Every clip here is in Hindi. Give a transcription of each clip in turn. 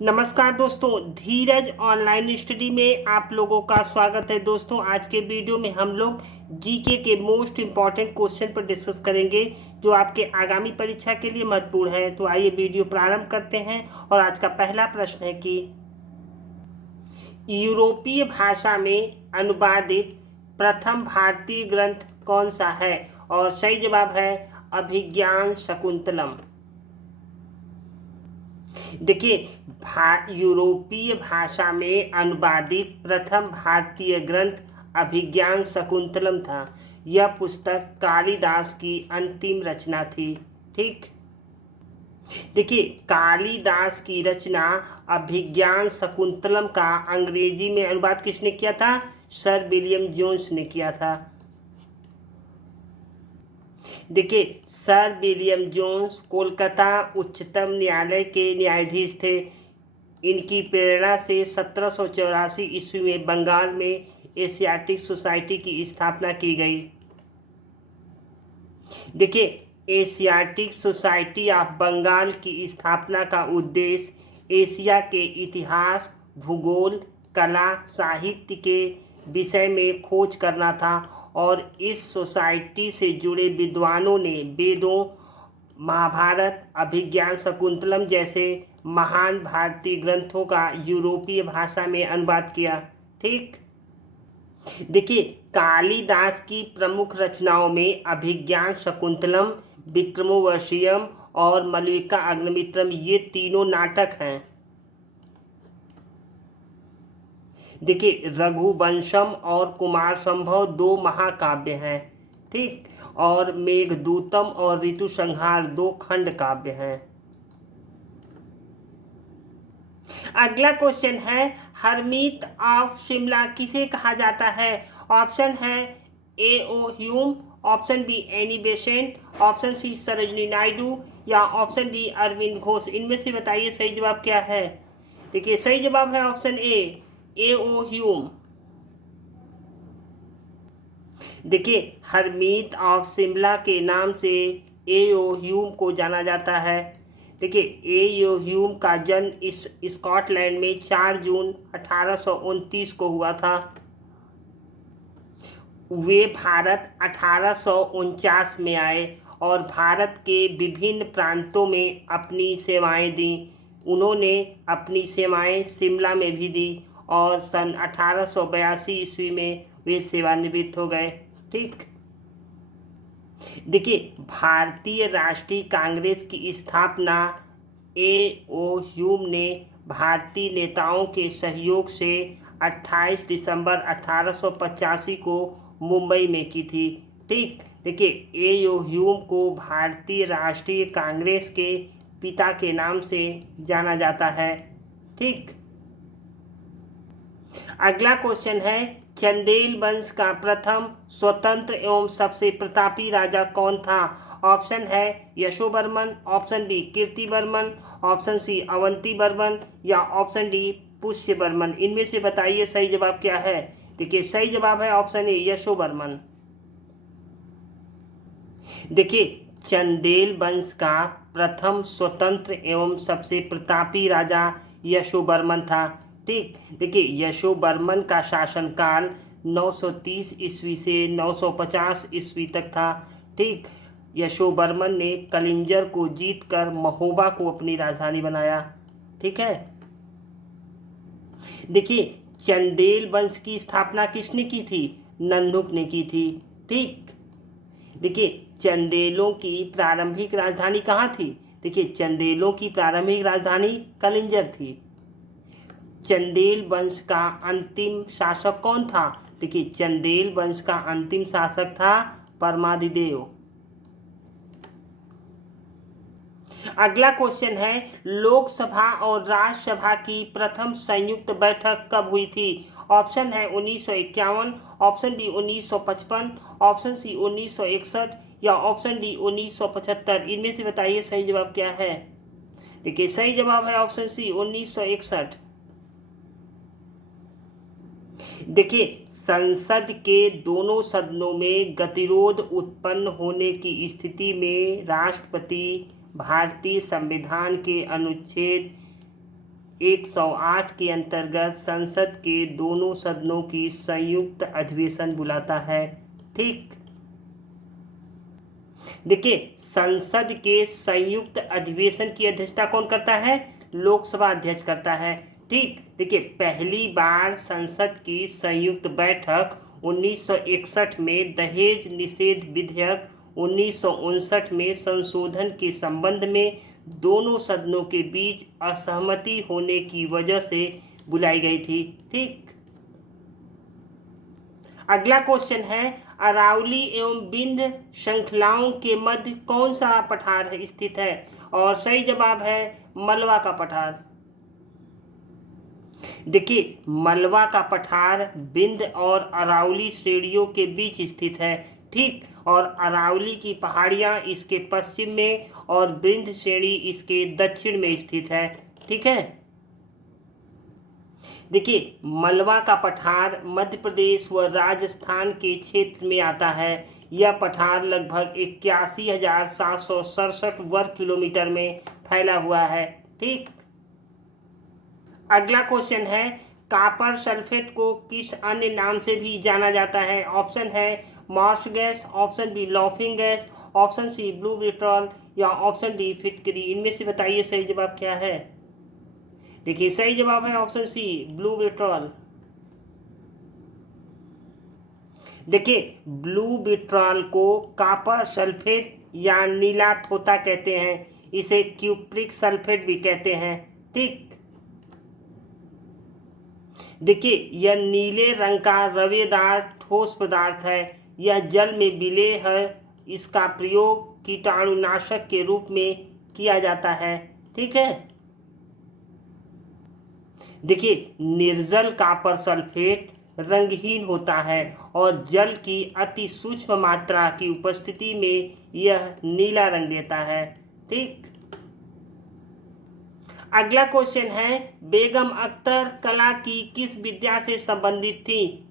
नमस्कार दोस्तों, धीरज ऑनलाइन स्टडी में आप लोगों का स्वागत है। दोस्तों, आज के वीडियो में हम लोग जीके के मोस्ट इम्पॉर्टेंट क्वेश्चन पर डिस्कस करेंगे जो आपके आगामी परीक्षा के लिए महत्वपूर्ण है। तो आइए वीडियो प्रारंभ करते हैं। और आज का पहला प्रश्न है कि यूरोपीय भाषा में अनुवादित प्रथम भारतीय ग्रंथ कौन सा है? और सही जवाब है अभिज्ञान शकुंतलम। देखिए, यूरोपीय भाषा में अनुवादित प्रथम भारतीय ग्रंथ अभिज्ञान शकुंतलम था। यह पुस्तक कालिदास की अंतिम रचना थी। ठीक, देखिए, कालिदास की रचना अभिज्ञान शकुंतलम का अंग्रेजी में अनुवाद किसने किया था? सर विलियम जोन्स ने किया था। देखिए, सर विलियम जोन्स कोलकाता उच्चतम न्यायालय के न्यायाधीश थे। इनकी प्रेरणा से 1784 ईस्वी में बंगाल में एशियाटिक सोसाइटी की स्थापना की गई। देखिए, एशियाटिक सोसाइटी ऑफ बंगाल की स्थापना का उद्देश्य एशिया के इतिहास, भूगोल, कला, साहित्य के विषय में खोज करना था। और इस सोसाइटी से जुड़े विद्वानों ने वेदों, महाभारत, अभिज्ञान शकुंतलम जैसे महान भारतीय ग्रंथों का यूरोपीय भाषा में अनुवाद किया। ठीक, देखिए, कालिदास की प्रमुख रचनाओं में अभिज्ञान शकुंतलम, विक्रमोर्वशीयम और मालविका अग्निमित्रम ये तीनों नाटक हैं। देखिए, रघुवंशम और कुमार संभव दो महाकाव्य हैं। ठीक, और मेघदूतम और ऋतु संहार दो खंड काव्य हैं। अगला क्वेश्चन है, हरमीत ऑफ शिमला किसे कहा जाता है? ऑप्शन है A O Hume, option B Annie Besant, option C Sarojini Naidu या ऑप्शन डी अरविंद घोष। इनमें से बताइए सही जवाब क्या है। देखिए, सही जवाब है ऑप्शन ए ओ ह्यूम। देखिए, हरमीत ऑफ शिमला के नाम से ए ओ ह्यूम को जाना जाता है। देखिए, ए ओ ह्यूम का जन्म स्कॉटलैंड में 4 जून 1829 को हुआ था। वे भारत 1849 में आए और भारत के विभिन्न प्रांतों में अपनी सेवाएं दी। उन्होंने अपनी सेवाएं शिमला में भी दी और सन 1882 ईस्वी में वे सेवानिवृत्त हो गए। ठीक, देखिए, भारतीय राष्ट्रीय कांग्रेस की स्थापना ए ओ ह्यूम ने भारतीय नेताओं के सहयोग से 28 दिसंबर 1885 को मुंबई में की थी। ठीक, देखिए, ए ओ ह्यूम को भारतीय राष्ट्रीय कांग्रेस के पिता के नाम से जाना जाता है। ठीक, अगला क्वेश्चन है, चंदेल वंश का प्रथम स्वतंत्र एवं सबसे प्रतापी राजा कौन था? ऑप्शन है Yashovarman, option B Kirtivarman, option C Avantivarman या ऑप्शन डी पुष्यवर्मन। इनमें से बताइए सही जवाब क्या है। देखिए, सही जवाब है ऑप्शन ए यशोवर्मन। देखिए, चंदेल वंश का प्रथम स्वतंत्र एवं सबसे प्रतापी राजा यशोवर्मन था। ठीक, देखिए, यशोवर्मन का शासनकाल 930 ईस्वी से 950 ईस्वी तक था। ठीक, यशोवर्मन ने कलिंजर को जीतकर महोबा को अपनी राजधानी बनाया। ठीक है, देखिए, चंदेल वंश की स्थापना किसने की थी? नंदुक ने की थी। ठीक, देखिए, चंदेलों की प्रारंभिक राजधानी कहाँ थी? देखिए, चंदेलों की प्रारंभिक राजधानी कलिंजर थी। चंदेल वंश का अंतिम शासक कौन था? देखिए, चंदेल वंश का अंतिम शासक था परमादिदेव। अगला क्वेश्चन है, लोकसभा और राज्यसभा की प्रथम संयुक्त बैठक कब हुई थी? ऑप्शन है 1951, ऑप्शन बी 1955, ऑप्शन सी 1961 या ऑप्शन डी 1975। इनमें से बताइए सही जवाब क्या है। देखिए, सही जवाब है ऑप्शन सी 1961। देखिए, संसद के दोनों सदनों में गतिरोध उत्पन्न होने की स्थिति में राष्ट्रपति भारतीय संविधान के अनुच्छेद 108 के अंतर्गत संसद के दोनों सदनों की संयुक्त अधिवेशन बुलाता है। ठीक, देखिए संसद के संयुक्त अधिवेशन की अध्यक्षता कौन करता है? लोकसभा अध्यक्ष करता है। ठीक, देखिए पहली बार संसद की संयुक्त बैठक 1961 में दहेज निषेध विधेयक 1959 में संशोधन के संबंध में दोनों सदनों के बीच असहमति होने की वजह से बुलाई गई थी। ठीक, अगला क्वेश्चन है, अरावली एवं विंध्य श्रृंखलाओं के मध्य कौन सा पठार स्थित है? और सही जवाब है मलवा का पठार। देखिए मलवा का पठार विंध्य और अरावली श्रेणियों के बीच स्थित है। ठीक, और अरावली की पहाड़ियाँ इसके पश्चिम में और विंध्य श्रेणी इसके दक्षिण में स्थित है। ठीक है, देखिए मलवा का पठार मध्य प्रदेश व राजस्थान के क्षेत्र में आता है। यह पठार लगभग 81,767 वर्ग किलोमीटर में फैला हुआ है। ठीक, अगला क्वेश्चन है, कॉपर सल्फेट को किस अन्य नाम से भी जाना जाता है? Option A marsh gas, option B laughing gas, option C blue vitriol या ऑप्शन डी फिटकरी। इनमें से बताइए सही जवाब क्या है? देखिए सही जवाब है ऑप्शन सी ब्लू विट्रॉल। देखिए ब्लू विट्रॉल को कॉपर सल्फेट या नीला थोथा कहते हैं। इसे क्यूप्रिक सल्फेट भी कहते हैं। ठीक, देखिए यह नीले रंग का रवेदार ठोस पदार्थ है। यह जल में विलेय है। इसका प्रयोग कीटाणुनाशक के रूप में किया जाता है। ठीक है, देखिए निर्जल कॉपर सल्फेट रंगहीन होता है और जल की अति सूक्ष्म मात्रा की उपस्थिति में यह नीला रंग देता है। ठीक, अगला क्वेश्चन है, बेगम अख्तर कला की किस विद्या से संबंधित थी?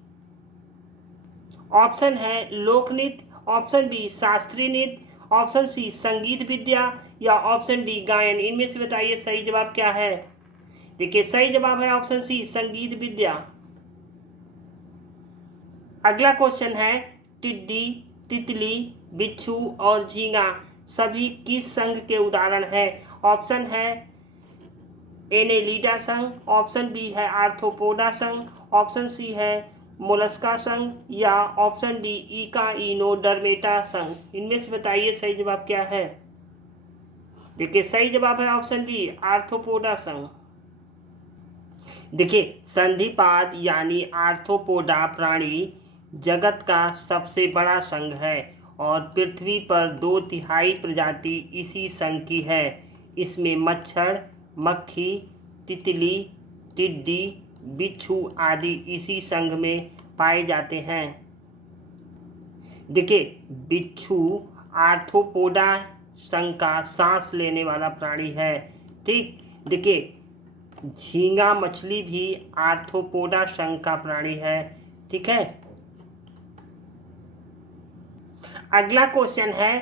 ऑप्शन है लोक नृत्य, ऑप्शन बी शास्त्रीय नृत्य, ऑप्शन सी संगीत विद्या या ऑप्शन डी गायन। इनमें से बताइए सही जवाब क्या है? देखिए सही जवाब है ऑप्शन सी संगीत विद्या। अगला क्वेश्चन है, टिड्डी, तितली, बिच्छू और झींगा सभी किस संघ के उदाहरण है? ऑप्शन है एनेलिडा संघ, ऑप्शन बी है आर्थ्रोपोडा संघ, ऑप्शन सी है मोलस्का संघ या ऑप्शन डी इकाइनोडर्मेटा संघ। इनमें से बताइए सही जवाब क्या है? देखिए सही जवाब है ऑप्शन डी आर्थ्रोपोडा संघ। देखिए संधिपाद यानी आर्थ्रोपोडा प्राणी जगत का सबसे बड़ा संघ है और पृथ्वी पर 2/3 प्रजाति इसी संघ की है। इसमें मच्छर, मक्खी, तितली, टिड्डी, बिच्छू आदि इसी संघ में पाए जाते हैं। देखिए बिच्छू आर्थ्रोपोडा संघ का सांस लेने वाला प्राणी है। ठीक, देखिए झींगा मछली भी आर्थ्रोपोडा संघ का प्राणी है। ठीक है, अगला क्वेश्चन है,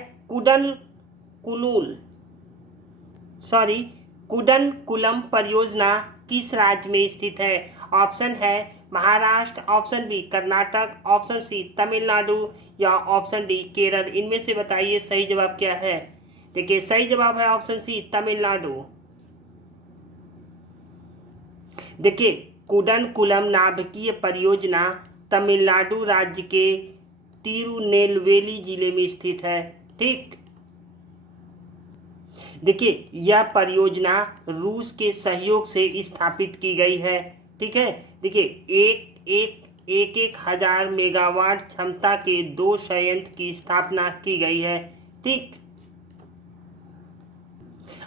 कुडनकुलम परियोजना किस राज्य में स्थित है? Option A Maharashtra, option B Karnataka, option C Tamil Nadu या ऑप्शन डी केरल। इनमें से बताइए सही जवाब क्या है? देखिए सही जवाब है ऑप्शन सी तमिलनाडु। देखिए कुडनकुलम नाभिकीय परियोजना तमिलनाडु राज्य के तिरुनेलवेली जिले में स्थित है। ठीक, देखिए यह परियोजना रूस के सहयोग से स्थापित की गई है। ठीक है, देखिए एक हजार मेगावाट क्षमता के 2 संयंत्र की स्थापना की गई है। ठीक,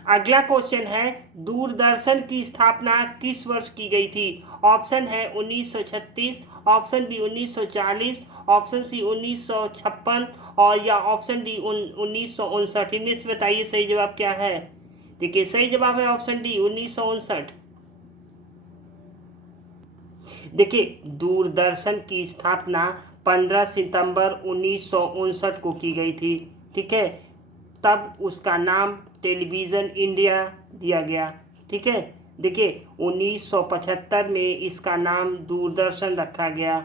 अगला क्वेश्चन है, दूरदर्शन की स्थापना किस वर्ष की गई थी? ऑप्शन है 1936, ऑप्शन बी 1940, ऑप्शन सी 1956 और या ऑप्शन डी 1959। इनमें से बताइए सही जवाब क्या है? देखिए सही जवाब है ऑप्शन डी 1959। देखिए दूरदर्शन की स्थापना 15 सितंबर 1959 को की गई थी। ठीक है, तब उसका नाम टेलीविज़न इंडिया दिया गया। ठीक है, देखिए 1975 में इसका नाम दूरदर्शन रखा गया।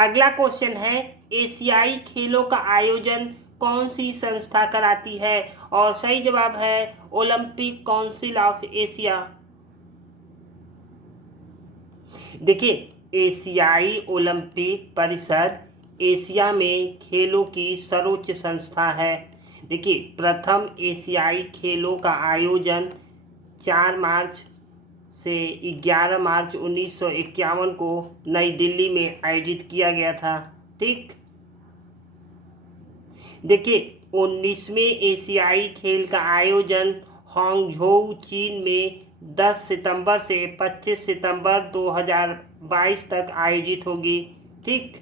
अगला क्वेश्चन है, एशियाई खेलों का आयोजन कौन सी संस्था कराती है? और सही जवाब है ओलंपिक काउंसिल ऑफ एशिया। देखिए एशियाई ओलंपिक परिषद एशिया में खेलों की सर्वोच्च संस्था है। देखिए प्रथम एशियाई खेलों का आयोजन 4 मार्च से 11 मार्च 1951 को नई दिल्ली में आयोजित किया गया था। ठीक, देखिए 19वें एशियाई खेल का आयोजन हांगझोउ चीन में 10 सितंबर से 25 सितंबर 2022 तक आयोजित होगी। ठीक,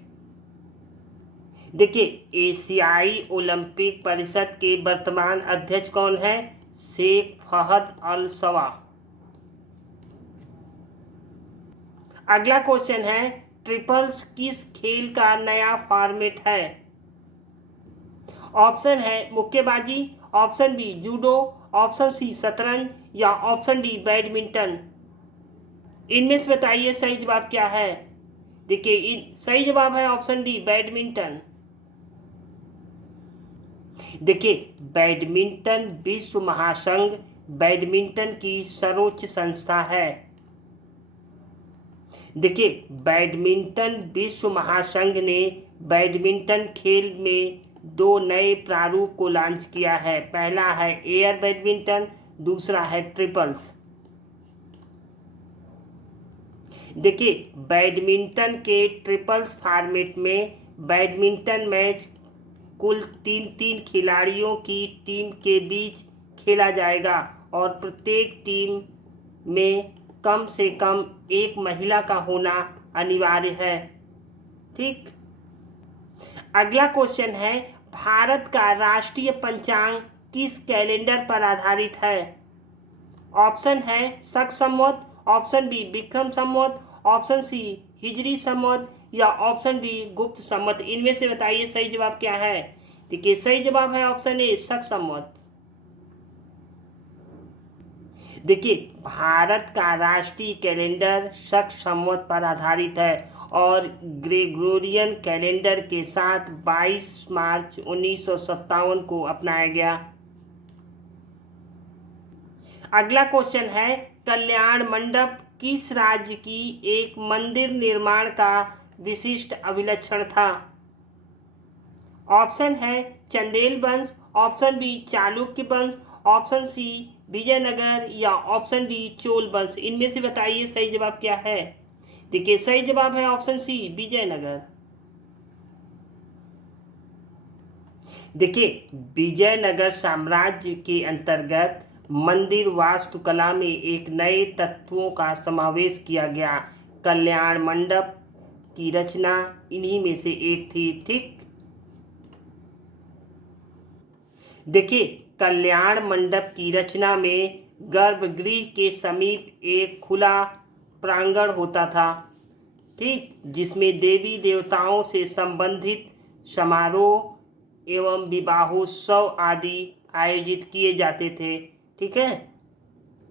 देखिए एशियाई ओलंपिक परिषद के वर्तमान अध्यक्ष कौन है? शेख फहद अल सवा। अगला क्वेश्चन है, ट्रिपल्स किस खेल का नया फॉर्मेट है? ऑप्शन है मुक्केबाजी, option B judo, option C शतरंज या ऑप्शन डी बैडमिंटन। इनमें से बताइए सही जवाब क्या है। देखिए सही जवाब है ऑप्शन डी बैडमिंटन। देखिए बैडमिंटन विश्व महासंघ बैडमिंटन की सर्वोच्च संस्था है। देखिए बैडमिंटन विश्व महासंघ ने बैडमिंटन खेल में 2 नए प्रारूप को लॉन्च किया है। पहला है एयर बैडमिंटन, दूसरा है ट्रिपल्स। देखिए बैडमिंटन के ट्रिपल्स फॉर्मेट में बैडमिंटन मैच कुल 3-3 खिलाड़ियों की टीम के बीच खेला जाएगा और प्रत्येक टीम में कम से कम एक महिला का होना अनिवार्य है। ठीक, अगला क्वेश्चन है, भारत का राष्ट्रीय पंचांग किस कैलेंडर पर आधारित है? ऑप्शन है शक संवत, option B Vikram Samvat, option C हिजरी संवत या ऑप्शन डी गुप्त संवत। इनमें से बताइए सही जवाब क्या है। देखिए सही जवाब है ऑप्शन ए शक संवत। देखिए भारत का राष्ट्रीय कैलेंडर शक संवत पर आधारित है और ग्रेगोरियन कैलेंडर के साथ 22 मार्च 1957 को अपनाया गया। अगला क्वेश्चन है, कल्याण मंडप किस राज्य की एक मंदिर निर्माण का विशिष्ट अभिलक्षण था? ऑप्शन है चंदेल वंश, ऑप्शन बी चालुक्य वंश, ऑप्शन सी विजयनगर या ऑप्शन डी चोल वंश। इनमें से बताइए सही जवाब क्या है। देखिए सही जवाब है ऑप्शन सी विजयनगर। देखिए विजयनगर साम्राज्य के अंतर्गत मंदिर वास्तुकला में एक नए तत्वों का समावेश किया गया। कल्याण मंडप की रचना इन्हीं में से एक थी। ठीक, देखिए कल्याण मंडप की रचना में गर्भगृह के समीप एक खुला प्रांगण होता था। ठीक, जिसमें देवी देवताओं से संबंधित समारोह एवं विवाहोत्सव आदि आयोजित किए जाते थे। ठीक है,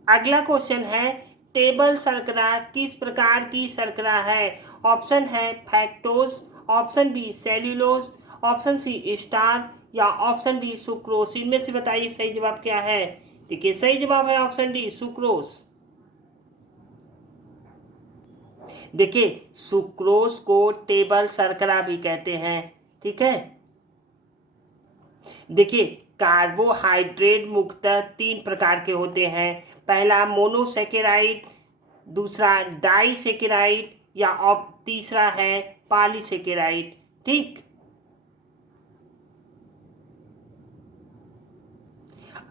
अगला क्वेश्चन है, टेबल शर्करा किस प्रकार की शर्करा है? Option A fructose, option B cellulose, option C starch या ऑप्शन डी सुक्रोज। इनमें से बताइए सही जवाब क्या है। देखिए सही जवाब है ऑप्शन डी सुक्रोज। देखिए सुक्रोज को टेबल शर्करा भी कहते हैं। ठीक है, देखिए कार्बोहाइड्रेट मुख्यतः 3 प्रकार के होते हैं। पहला मोनोसेकेराइड, दूसरा डाइसेकेराइड या तीसरा है पॉलीसेकेराइड। ठीक,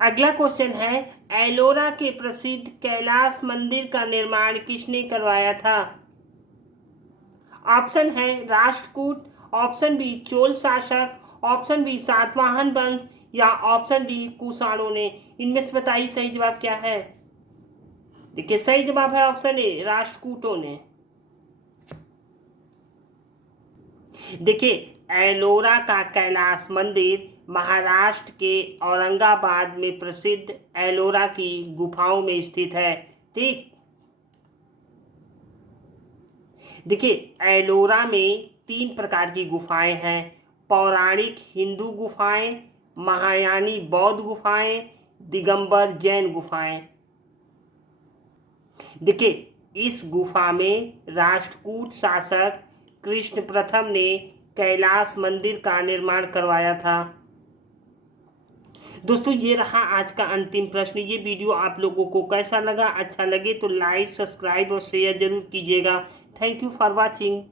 अगला क्वेश्चन है, एलोरा के प्रसिद्ध कैलाश मंदिर का निर्माण किसने करवाया था? ऑप्शन है राष्ट्रकूट, ऑप्शन बी चोल शासक, ऑप्शन बी सातवाहन वंश या ऑप्शन डी कुषाणों ने। इनमें से बताइए सही जवाब क्या है। देखिए सही जवाब है ऑप्शन ए राष्ट्रकूटों ने। देखिए एलोरा का कैलाश मंदिर महाराष्ट्र के औरंगाबाद में प्रसिद्ध एलोरा की गुफाओं में स्थित है। ठीक, देखिए एलोरा में 3 प्रकार की गुफाएं हैं, पौराणिक हिंदू गुफाएं, महायानी बौद्ध गुफाएं, दिगंबर जैन गुफाएं। देखिए इस गुफा में राष्ट्रकूट शासक कृष्ण प्रथम ने कैलाश मंदिर का निर्माण करवाया था। दोस्तों ये रहा आज का अंतिम प्रश्न। ये वीडियो आप लोगों को कैसा लगा? अच्छा लगे तो लाइक, सब्सक्राइब और शेयर जरूर कीजिएगा। Thank you for watching.